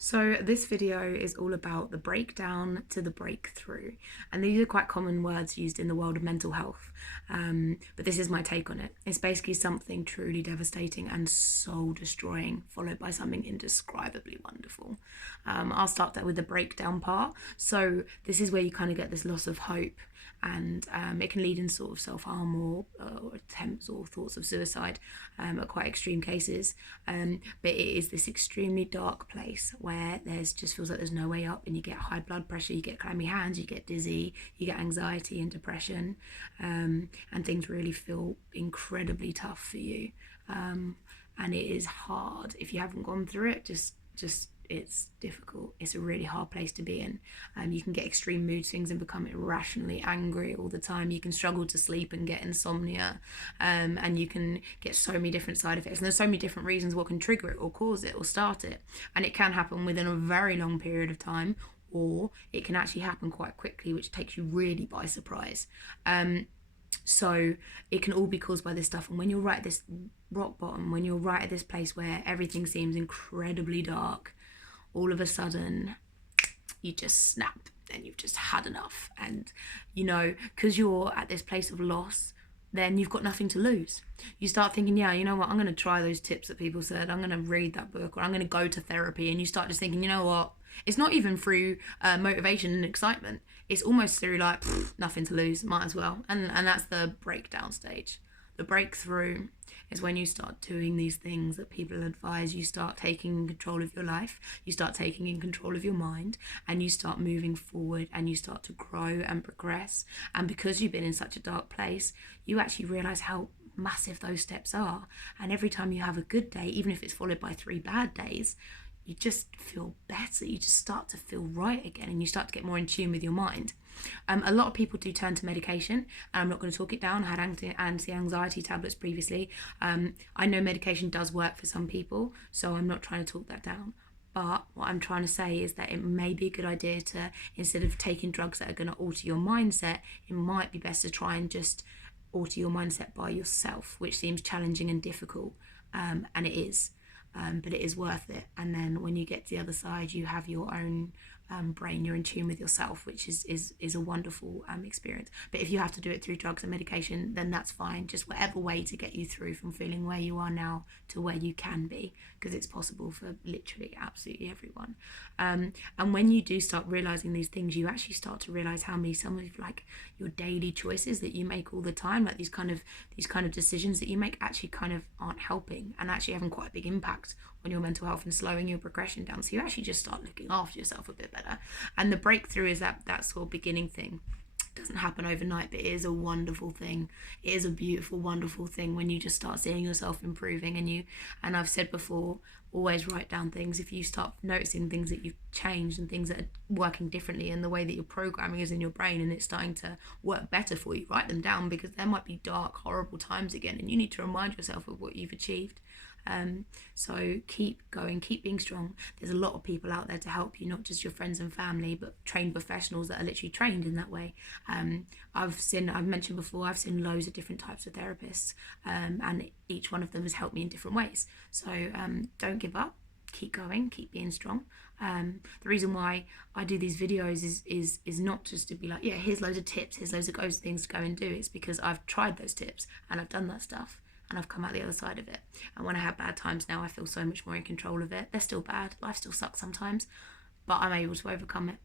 So this video is all about the breakdown to the breakthrough, and these are quite common words used in the world of mental health, but this is my take on it. It's basically something truly devastating and soul destroying, followed by something indescribably wonderful. I'll start there with the breakdown part. So this is where you kind of get this loss of hope, and it can lead in sort of self-harm or attempts or thoughts of suicide at quite extreme cases, but it is this extremely dark place where there's just feels like there's no way up, and you get high blood pressure, you get clammy hands, you get dizzy, you get anxiety and depression, and things really feel incredibly tough for you, and it is hard if you haven't gone through it. Just it's difficult. It's a really hard place to be in. You can get extreme mood swings and become irrationally angry all the time. You can struggle to sleep and get insomnia, and you can get so many different side effects. And there's so many different reasons what can trigger it or cause it or start it. And it can happen within a very long period of time, or it can actually happen quite quickly, which takes you really by surprise. So it can all be caused by this stuff. And when you're right at this rock bottom, when you're right at this place where everything seems incredibly dark, all of a sudden you just snap and you've just had enough. And because you're at this place of loss, then you've got nothing to lose. You start thinking, yeah, you know what, I'm going to try those tips that people said, I'm going to read that book, or I'm going to go to therapy. And you start just thinking, you know what, it's not even through motivation and excitement. It's almost through like, nothing to lose, might as well. And that's the breakdown stage. The breakthrough is when you start doing these things that people advise. You start taking control of your life, you start taking in control of your mind, and you start moving forward, and you start to grow and progress. And because you've been in such a dark place, you actually realize how massive those steps are. And every time you have a good day, even if it's followed by 3 bad days, you just feel better. You just start to feel right again, and you start to get more in tune with your mind. A lot of people do turn to medication, and I'm not going to talk it down. I had anti-anxiety tablets previously. I know medication does work for some people, so I'm not trying to talk that down. But what I'm trying to say is that it may be a good idea to, instead of taking drugs that are going to alter your mindset, it might be best to try and just alter your mindset by yourself, which seems challenging and difficult, and it is. But it is worth it. And then when you get to the other side, you have your own brain, you're in tune with yourself, which is a wonderful experience. But if you have to do it through drugs and medication, then that's fine. Just whatever way to get you through from feeling where you are now to where you can be, because it's possible for literally absolutely everyone. And when you do start realizing these things, you actually start to realize how many some of like your daily choices that you make all the time, like these kind of decisions that you make, actually kind of aren't helping and actually having quite a big impact on your mental health and slowing your progression down. So you actually just start looking after yourself a bit better. And the breakthrough is that sort of beginning thing. It doesn't happen overnight, but it is a wonderful thing. It is a beautiful, wonderful thing when you just start seeing yourself improving. And I've said before, always write down things. If you start noticing things that you've changed and things that are working differently, and the way that your programming is in your brain and it's starting to work better for you, write them down, because there might be dark, horrible times again, and you need to remind yourself of what you've achieved. So keep going, keep being strong. There's a lot of people out there to help you, not just your friends and family, but trained professionals that are literally trained in that way. I've mentioned before, I've seen loads of different types of therapists, and each one of them has helped me in different ways. So don't give up, keep going, keep being strong. The reason why I do these videos is not just to be like, yeah, here's loads of tips, here's loads of things to go and do. It's because I've tried those tips and I've done that stuff, and I've come out the other side of it. And when I have bad times now, I feel so much more in control of it. They're still bad, life still sucks sometimes, but I'm able to overcome it.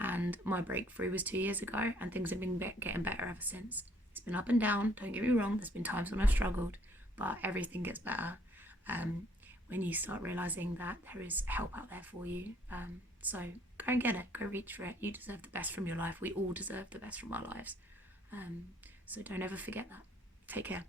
And my breakthrough was 2 years ago, and things have been getting better ever since. It's been up and down, don't get me wrong, there's been times when I've struggled, but everything gets better when you start realising that there is help out there for you. So go and get it, go reach for it. You deserve the best from your life. We all deserve the best from our lives. So don't ever forget that. Take care.